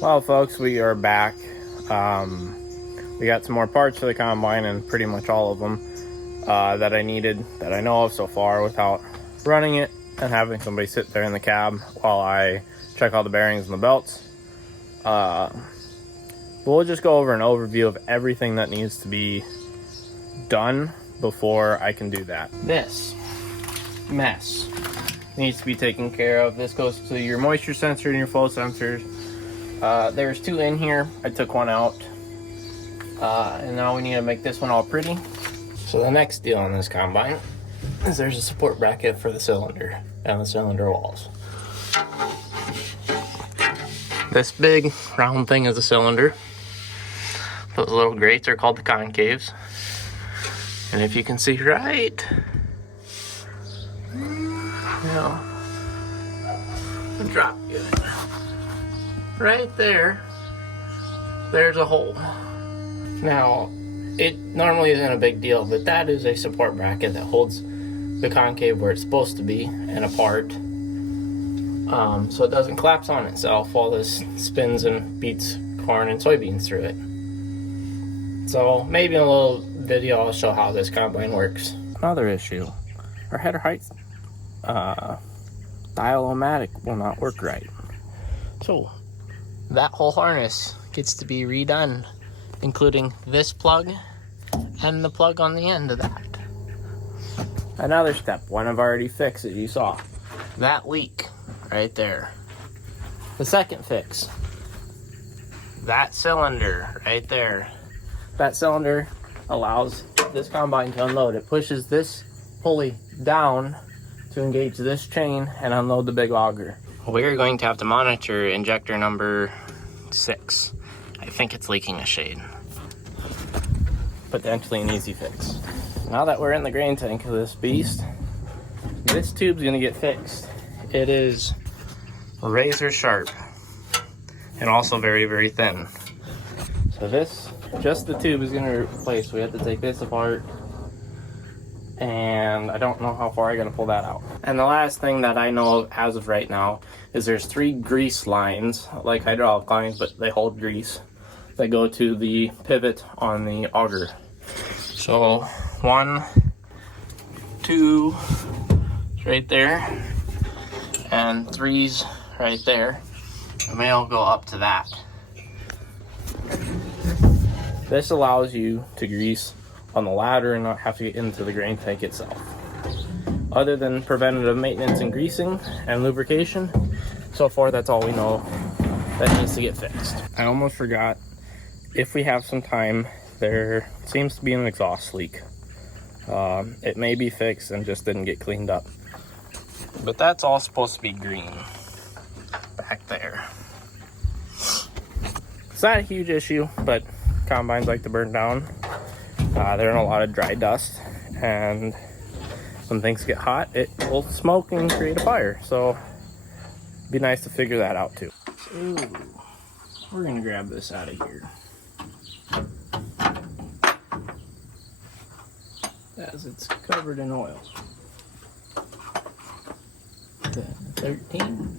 Well, folks, we are back. We got some more parts for the combine, and pretty much all of them that I needed, that I know of so far, without running it and having somebody sit there in the cab while I check all the bearings and the belts. We'll just go over an overview of everything that needs to be done before I can do that. This mess needs to be taken care of. This goes to your moisture sensor and your flow sensors. There's two in here. I took one out. And now we need to make this one all pretty. So the next deal on this combine is there's a support bracket for the cylinder and the cylinder walls. This big round thing is a cylinder. Those little grates are called the concaves. And if you can see right, drop you right there, there's a hole. Now, it normally isn't a big deal, but that is a support bracket that holds the concave where it's supposed to be and apart, so it doesn't collapse on itself while this spins and beats corn and soybeans through it. So maybe in a little video I'll show how this combine works. Another issue, our header height dial-o-matic will not work right. So that whole harness gets to be redone, including this plug and the plug on the end of that. Another step, one I've already fixed, as you saw. That leak right there. The second fix, that cylinder right there. That cylinder allows this combine to unload. It pushes this pulley down to engage this chain and unload the big auger. We're going to have to monitor injector number 6. I think it's leaking a shade. Potentially an easy fix. Now that we're in the grain tank of this beast, this tube's gonna get fixed. It is razor sharp and also very, very thin. So this, just the tube is gonna replace. We have to take this apart, and I don't know how far I gotta pull that out. And the last thing that I know of as of right now is there's 3 grease lines, like hydraulic lines, but they hold grease, that go to the pivot on the auger. So 1, 2, right there, and 3's right there. And they'll go up to that. This allows you to grease on the ladder and not have to get into the grain tank itself. Other than preventative maintenance and greasing and lubrication, so far that's all we know that needs to get fixed. I almost forgot, if we have some time, there seems to be an exhaust leak. It may be fixed and just didn't get cleaned up. But that's all supposed to be green back there. It's not a huge issue, but combines like to burn down. They're in a lot of dry dust, and when things get hot, it will smoke and create a fire. So it'd be nice to figure that out too. So we're gonna grab this out of here, as it's covered in oil. Then 13.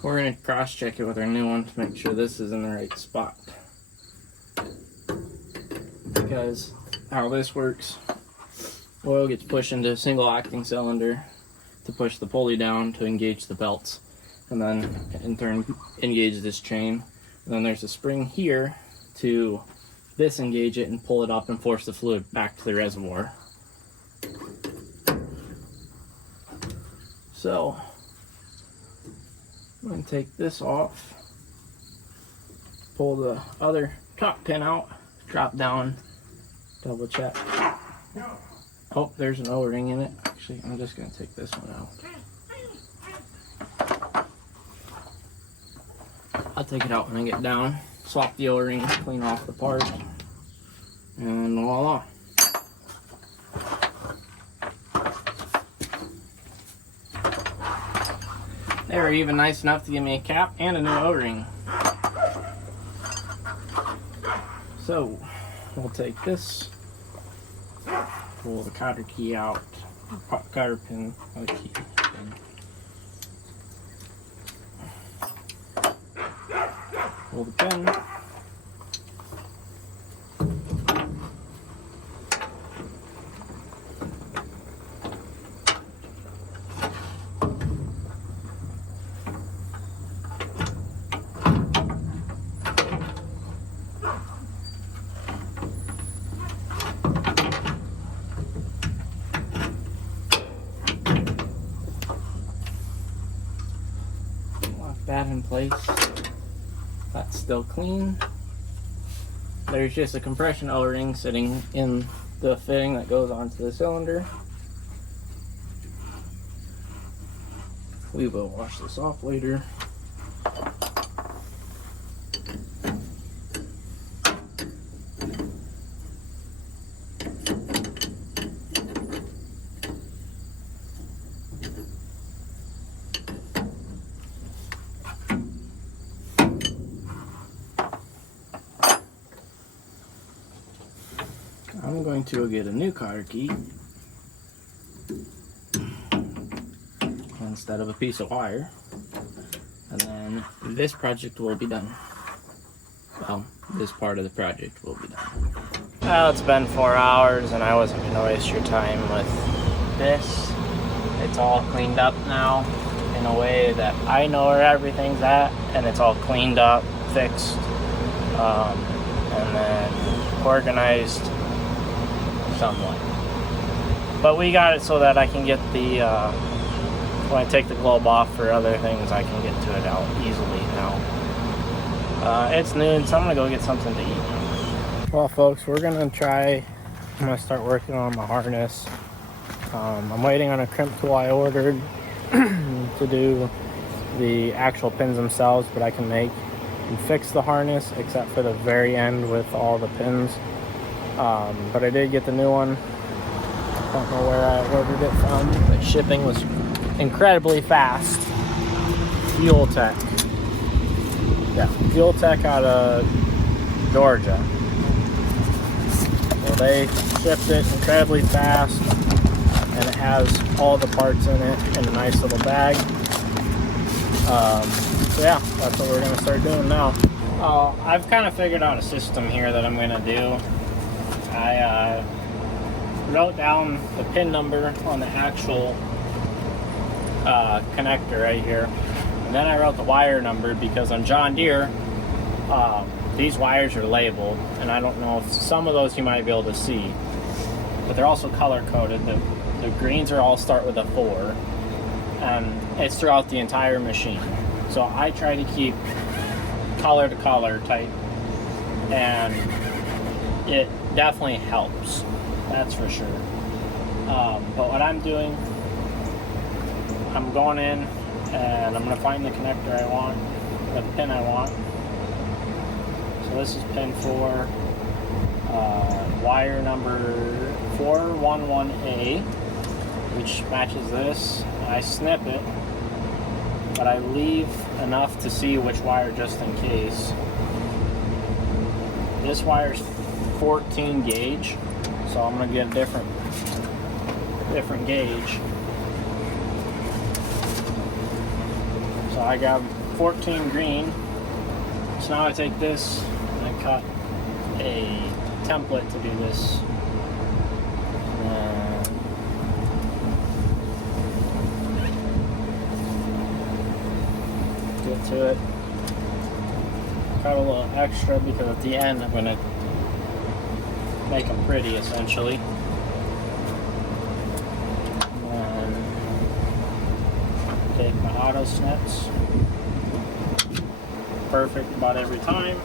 We're going to cross-check it with our new one to make sure this is in the right spot. Because how this works, oil gets pushed into a single acting cylinder to push the pulley down to engage the belts, and then in turn engage this chain. And then there's a spring here to disengage it and pull it up and force the fluid back to the reservoir. So I'm going to take this off, pull the other top pin out, drop down, double check. Oh, there's an O-ring in it. Actually, I'm just going to take this one out. I'll take it out when I get down, swap the O-ring, clean off the part, and voila. They were even nice enough to give me a cap and a new O-ring. So we'll take this, pull the cotter key out, cotter pin, or key pin. Pull the pin. That in place. That's still clean. There's just a compression O-ring sitting in the fitting that goes onto the cylinder. We will wash this off later. I'm going to get a new cotter key instead of a piece of wire, and then this project will be done. Well, this part of the project will be done. Well, it's been 4 hours and I wasn't going to waste your time with this. It's all cleaned up now in a way that I know where everything's at, and it's all cleaned up, fixed, and then organized somewhat. But we got it so that I can get the when I take the globe off for other things, I can get to it out easily now. It's noon, so I'm gonna go get something to eat. Well, folks, I'm gonna start working on my harness. I'm waiting on a crimp tool I ordered to do the actual pins themselves, but I can make and fix the harness except for the very end with all the pins. But I did get the new one. Don't know where I ordered it from, but shipping was incredibly fast. Fuel Tech. Yeah, Fuel Tech out of Georgia. So they shipped it incredibly fast, and it has all the parts in it in a nice little bag. So yeah, that's what we're gonna start doing now. I've kind of figured out a system here that I'm gonna do. I wrote down the pin number on the actual connector right here, and then I wrote the wire number because on John Deere these wires are labeled, and I don't know if some of those you might be able to see, but they're also color coded. The greens are all start with a 4, and it's throughout the entire machine. So I try to keep color to color type, and it definitely helps, that's for sure. But what I'm doing, I'm going in and I'm going to find the connector I want, the pin I want. So this is pin 4, wire number 411A, which matches this. I snip it, but I leave enough to see which wire just in case. This wire's 14 gauge, so I'm gonna get a different gauge. So I got 14 green. So now I take this and I cut a template to do this. Get to it. Cut a little extra because at the end I'm gonna make them pretty, essentially. And take my auto snips. Perfect about every time.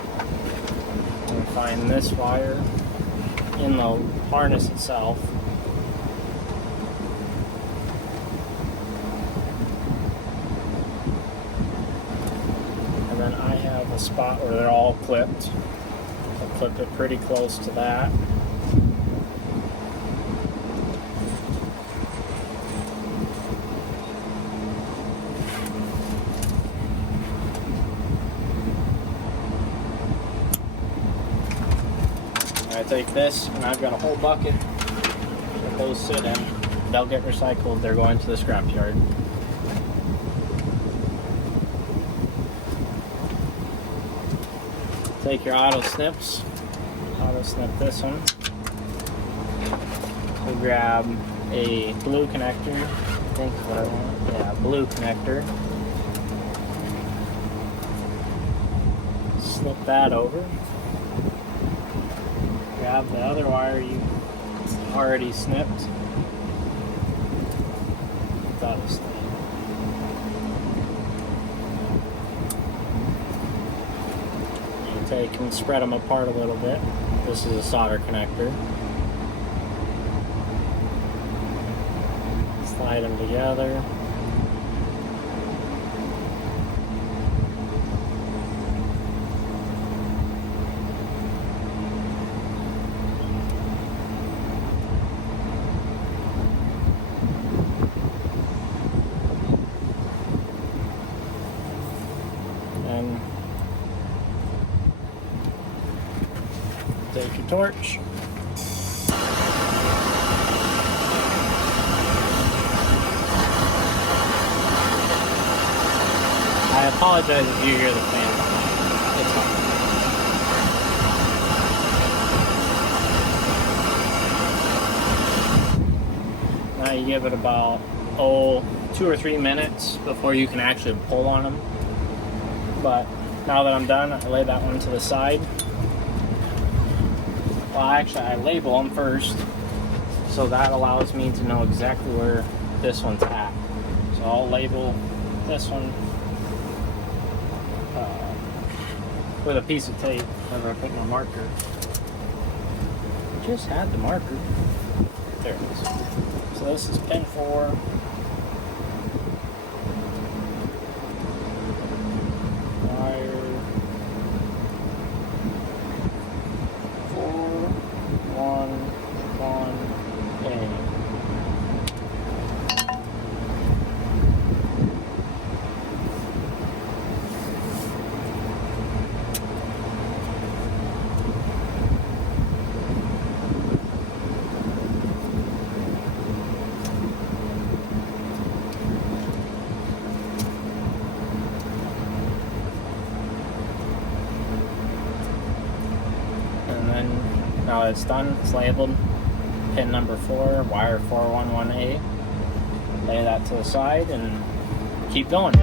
And find this wire in the harness itself. And then I have a spot where they're all clipped. I'll clip it pretty close to that. I take this and I've got a whole bucket that those sit in. they'll get recycled. They're going to the scrapyard. Take your auto snips. Auto snip this one. We'll grab a blue connector. I think what I want. Yeah, blue connector. Slip that over. Grab the other wire you already snipped. That'll stay. You take and spread them apart a little bit. This is a solder connector. Slide them together. And take your torch. I apologize if you hear the fan behind. It's fine. Now you give it about 2 or 3 minutes before you can actually pull on them. But now that I'm done, I lay that one to the side. Well, actually, I label them first, so that allows me to know exactly where this one's at. So I'll label this one with a piece of tape where I put my marker. Just had the marker. There it is. So this is pin 4. Wire 4, 1, 1A. Now it's done, it's labeled pin number 4, wire 411A. Lay that to the side and keep going.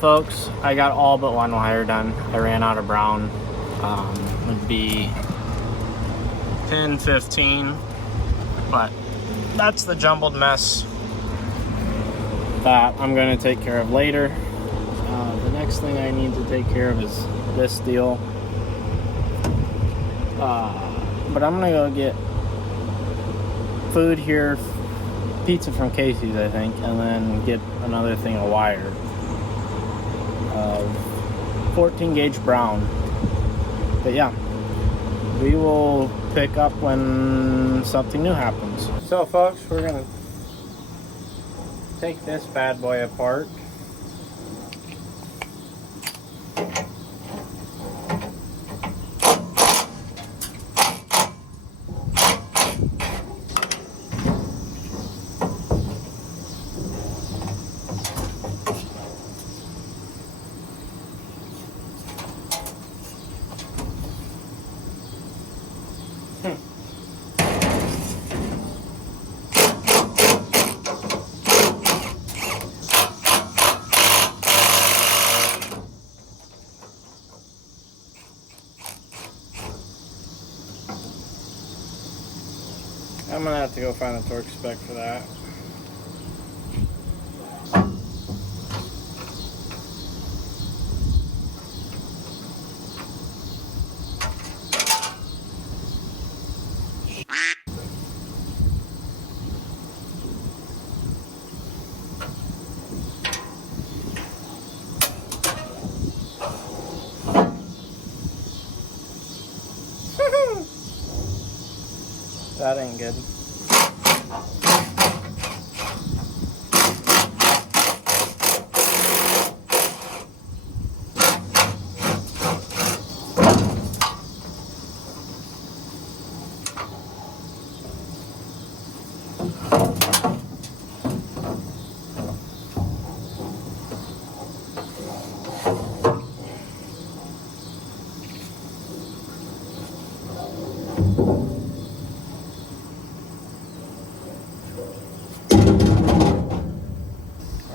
Folks, I got all but one wire done. I ran out of brown. Would be 10, 15, but that's the jumbled mess that I'm going to take care of later. The next thing I need to take care of is this deal. But I'm going to go get food here, pizza from Casey's, I think, and then get another thing of wire. 14 gauge brown. But yeah, we will pick up when something new happens. So folks, we're gonna take this bad boy apart. I'm gonna have to go find the torque spec for that. That ain't good.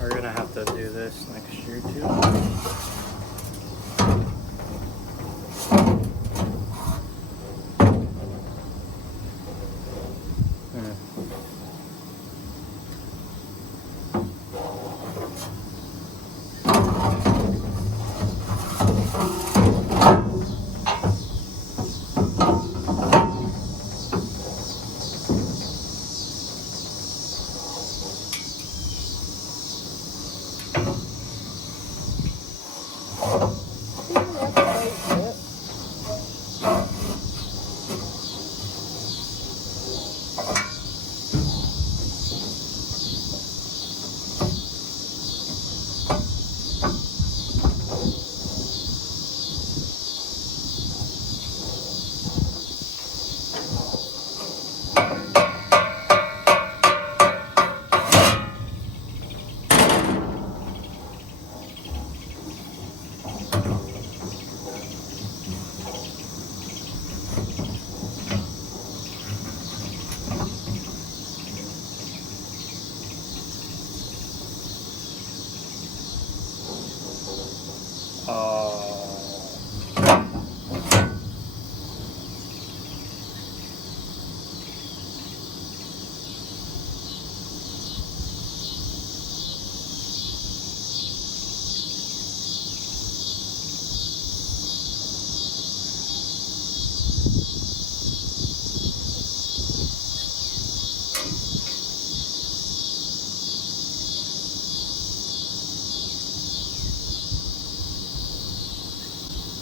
We're gonna have to do this next year too.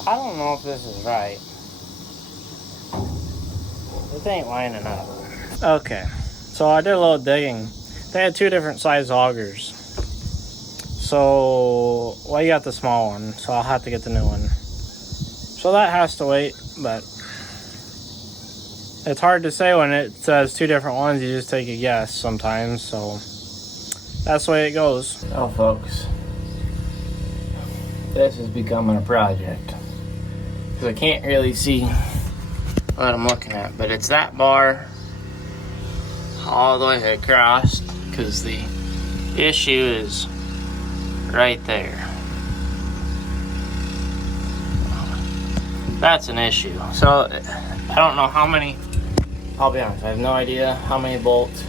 I don't know if this is right. It ain't lining up. Okay, so I did a little digging. They had two different size augers. So, well, you got the small one, so I'll have to get the new one. So that has to wait, but it's hard to say when it says two different ones. You just take a guess sometimes, so that's the way it goes. Oh, folks, this is becoming a project. Because I can't really see what I'm looking at, but it's that bar all the way across, because the issue is right there. That's an issue. So I don't know how many, I'll be honest, I have no idea how many bolts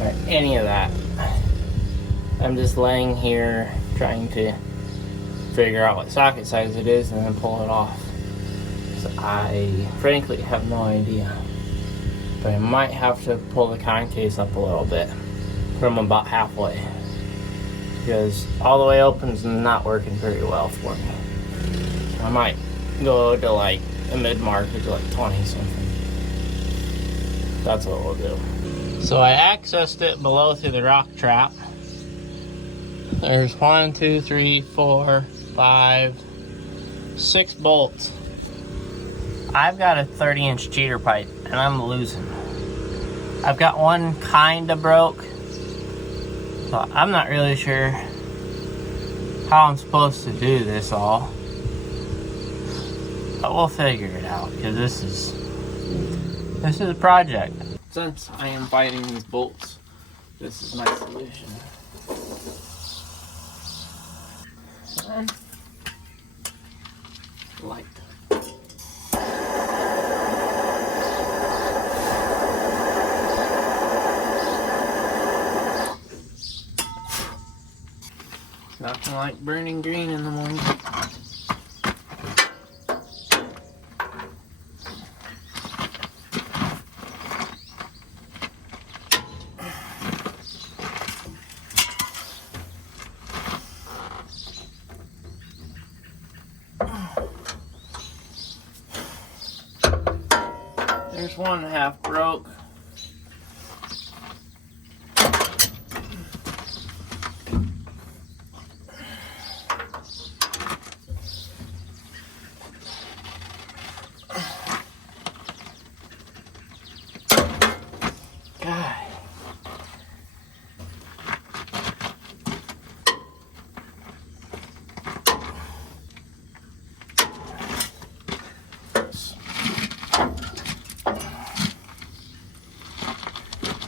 or any of that. I'm just laying here trying to figure out what socket size it is and then pull it off. So I frankly have no idea, but I might have to pull the con case up a little bit from about halfway, because all the way open's not working very well for me. I might go to like a mid-mark, which is like 20 something. That's what we'll do. So I accessed it below through the rock trap. There's 1, 2, 3, 4, 5, 6 bolts. I've got a 30-inch cheater pipe and I'm losing. I've got one kinda broke, so I'm not really sure how I'm supposed to do this all, but we'll figure it out, because this is a project. Since I am fighting these bolts, this is my solution. And light. Nothing like burning green in the morning. There's one half broke. God.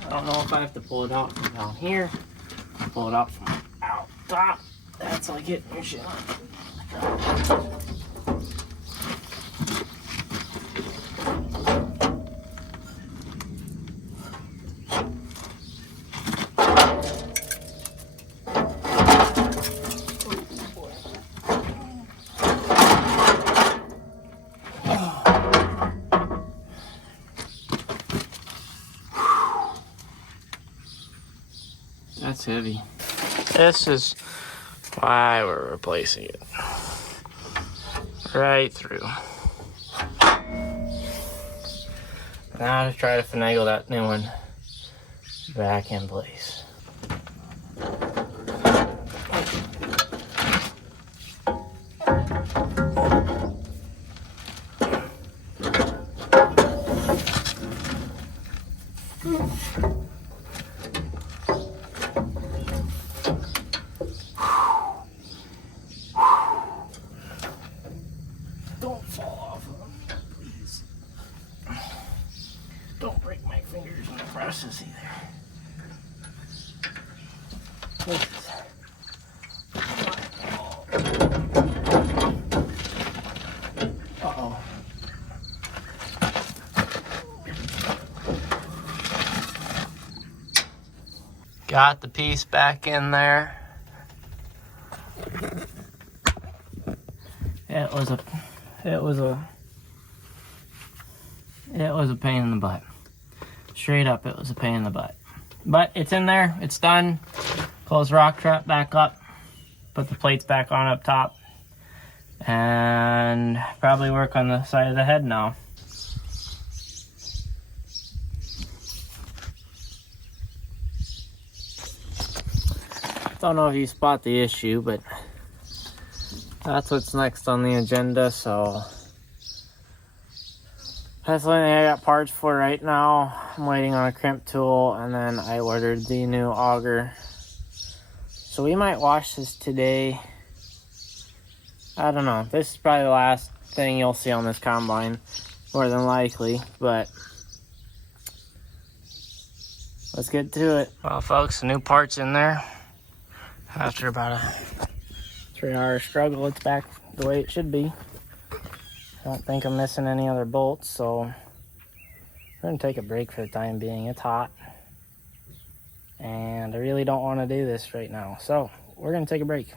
I don't know if I have to pull it out from down here. Pull it out from out top. That's like hitting your shit on. That's heavy. This is why we're replacing it. Right through. Now to try to finagle that new one back in place. Don't fall off of them, please. Don't break my fingers in the process either. Please. Uh-oh. Got the piece back in there. It was a pain in the butt. Straight up, it was a pain in the butt. But it's in there, it's done. Close the rock trap back up. Put the plates back on up top. And probably work on the side of the head now. Don't know if you spot the issue, but that's what's next on the agenda, so that's the only thing I got parts for right now. I'm waiting on a crimp tool, and then I ordered the new auger. So we might wash this today. I don't know. This is probably the last thing you'll see on this combine, more than likely, but let's get to it. Well, folks, the new part's in there. After about a 3-hour struggle, it's back the way it should be. I don't think I'm missing any other bolts, so we're gonna take a break for the time being. It's hot, and I really don't want to do this right now, so we're gonna take a break.